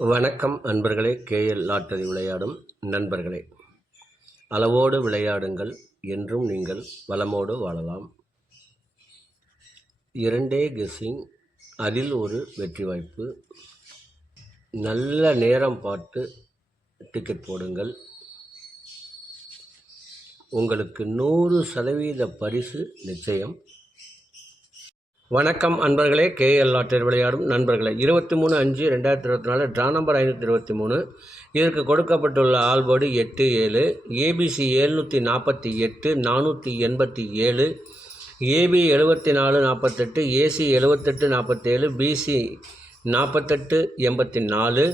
வணக்கம் அன்பர்களே. KL lottery விளையாடும் நண்பர்களே, அளவோடு விளையாடுங்கள், என்றும் நீங்கள் வளமோடு வாழலாம். 2 கெஸ்ஸிங், அதில் ஒரு வெற்றி வாய்ப்பு. நல்ல நேரம் பார்த்து டிக்கெட் போடுங்கள். உங்களுக்கு 100% பரிசு நிச்சயம். வணக்கம் அன்பர்களே. கேஎல் லாட்டரி விளையாடும் நண்பர்களே, 23/5/2024 ட்ரா நம்பர் 523. இதற்கு கொடுக்கப்பட்டுள்ள ஆல்போர்டு 87, ABC 748, 487, AB 7448, AC 7847, BC 4884,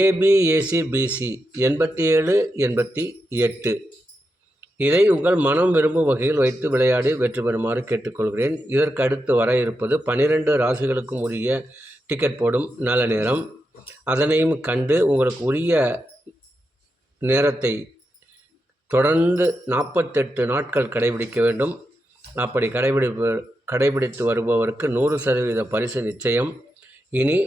AB AC BC 8788. இதை உங்கள் மனம் விரும்பும் வகையில் வைத்து விளையாடி வெற்றி பெறுமாறு கேட்டுக்கொள்கிறேன். இதற்கு அடுத்து வர இருப்பது 12 ராசிகளுக்கும் உரிய டிக்கெட் போடும் நல்ல நேரம். அதனையும் கண்டு உங்களுக்கு உரிய நேரத்தை தொடர்ந்து 48 நாட்கள் கடைபிடிக்க வேண்டும். அப்படி கடைபிடித்து வருபவருக்கு 100% பரிசு நிச்சயம். இனி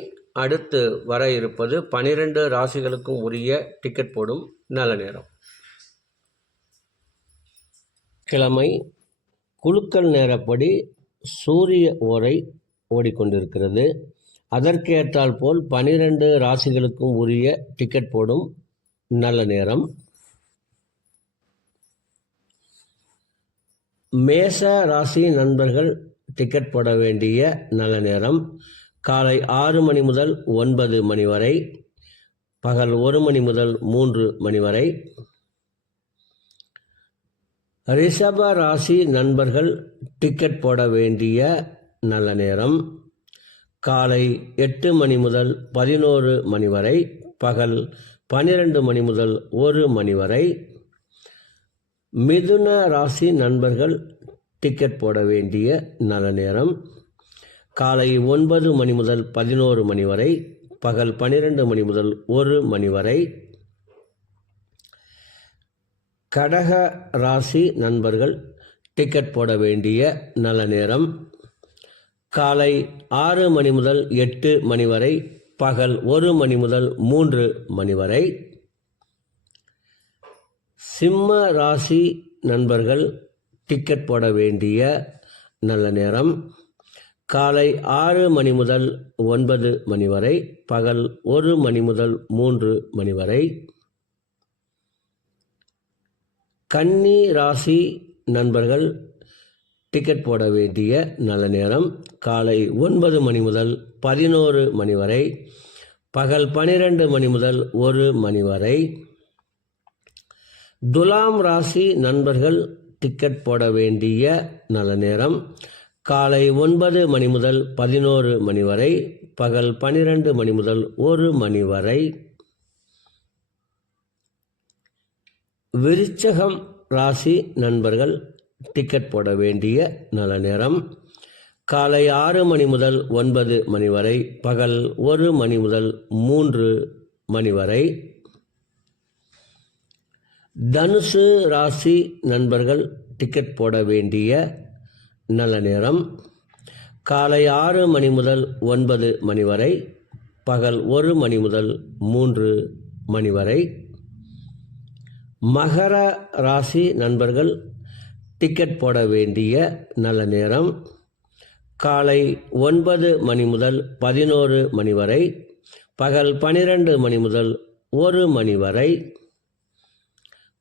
அடுத்து வர இருப்பது 12 ராசிகளுக்கும் உரிய டிக்கெட் போடும் நல்ல நேரம். கிழமை குலுக்கல் நேரப்படி சூரிய ஓரை ஓடிக்கொண்டிருக்கிறது. அதற்கேற்றால் போல் 12 ராசிகளுக்கும் உரிய டிக்கெட் போடும் நல்ல நேரம். மேச ராசி நண்பர்கள் டிக்கெட் போட வேண்டிய நல்ல நேரம் காலை 6 மணி முதல் 9 மணி வரை, பகல் 1 மணி முதல் 3 மணி வரை. ரிஷப ராசி நண்பர்கள் டிக்கெட் போட வேண்டிய நல்ல நேரம் காலை 8 மணி முதல் 11 மணி வரை, பகல் 12 மணி முதல் 1 மணி வரை. மிதுன ராசி நண்பர்கள் டிக்கெட் போட வேண்டிய நல்ல நேரம் காலை 9 மணி முதல் 11 மணி வரை, பகல் 12 மணி முதல் 1 மணி வரை. கடக ராசி நண்பர்கள் டிக்கெட் போட வேண்டிய நல்ல நேரம் காலை 6 மணி முதல் 8 மணி வரை, பகல் 1 மணி முதல் 3 மணி வரை. சிம்ம ராசி நண்பர்கள் டிக்கெட் போட வேண்டிய நல்ல நேரம் காலை 6 மணி முதல் 9 மணி வரை, பகல் 1 மணி முதல் 3 மணி வரை. கன்னி ராசி நண்பர்கள் டிக்கெட் போட வேண்டிய நல்ல நேரம் காலை 9 மணி முதல் 11 மணி வரை, பகல் 12 மணி முதல் 1 மணி வரை. துலாம் ராசி நண்பர்கள் டிக்கெட் போட வேண்டிய நல்ல நேரம் காலை 9 மணி முதல் 11 மணி வரை, பகல் 12 மணி முதல் 1 மணி வரை. விருச்சகம் ராசி நண்பர்கள் டிக்கெட் போட வேண்டிய நல்ல நேரம் காலை 6 மணி முதல் 9 மணி வரை, பகல் 1 மணி முதல் 3 மணி வரை. தனுசு ராசி நண்பர்கள் டிக்கெட் போட வேண்டிய நல்ல நேரம் காலை 6 மணி முதல் 9 மணி வரை, பகல் 1 மணி முதல் 3 மணி வரை. மகர ராசி நண்பர்கள் டிக்கெட் போட வேண்டிய நல்ல நேரம் காலை 9 மணி முதல் 11 மணி வரை, பகல் 12 மணி முதல் 1 மணி வரை.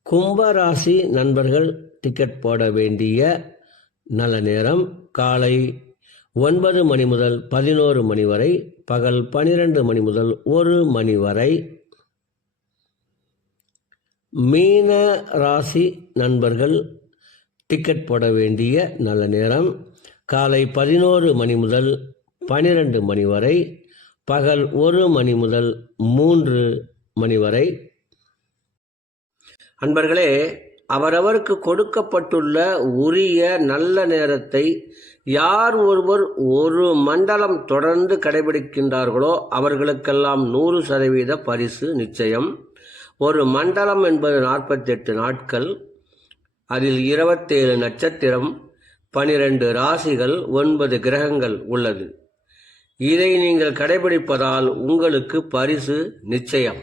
கும்ப ராசி நண்பர்கள் டிக்கெட் போட வேண்டிய நல்ல நேரம் காலை 9 மணி முதல் 11 மணி வரை, பகல் 12 மணி முதல் 1 மணி வரை. மீன ராசி நண்பர்கள் டிக்கெட் போட வேண்டிய நல்ல நேரம் காலை 11 மணி முதல் 12 மணி வரை, பகல் 1 மணி முதல் 3 மணி வரை. அன்பர்களே, அவரவருக்கு கொடுக்கப்பட்டுள்ள உரிய நல்ல நேரத்தை யார் ஒருவர் ஒரு மண்டலம் தொடர்ந்து கடைபிடிக்கின்றார்களோ அவர்களுக்கெல்லாம் 100% பரிசு நிச்சயம். ஒரு மண்டலம் என்பது 48 நாட்கள். அதில் 27 நட்சத்திரம், 12 ராசிகள், 9 கிரகங்கள் உள்ளது. இதை நீங்கள் கடைபிடிப்பதால் உங்களுக்கு பரிசு நிச்சயம்.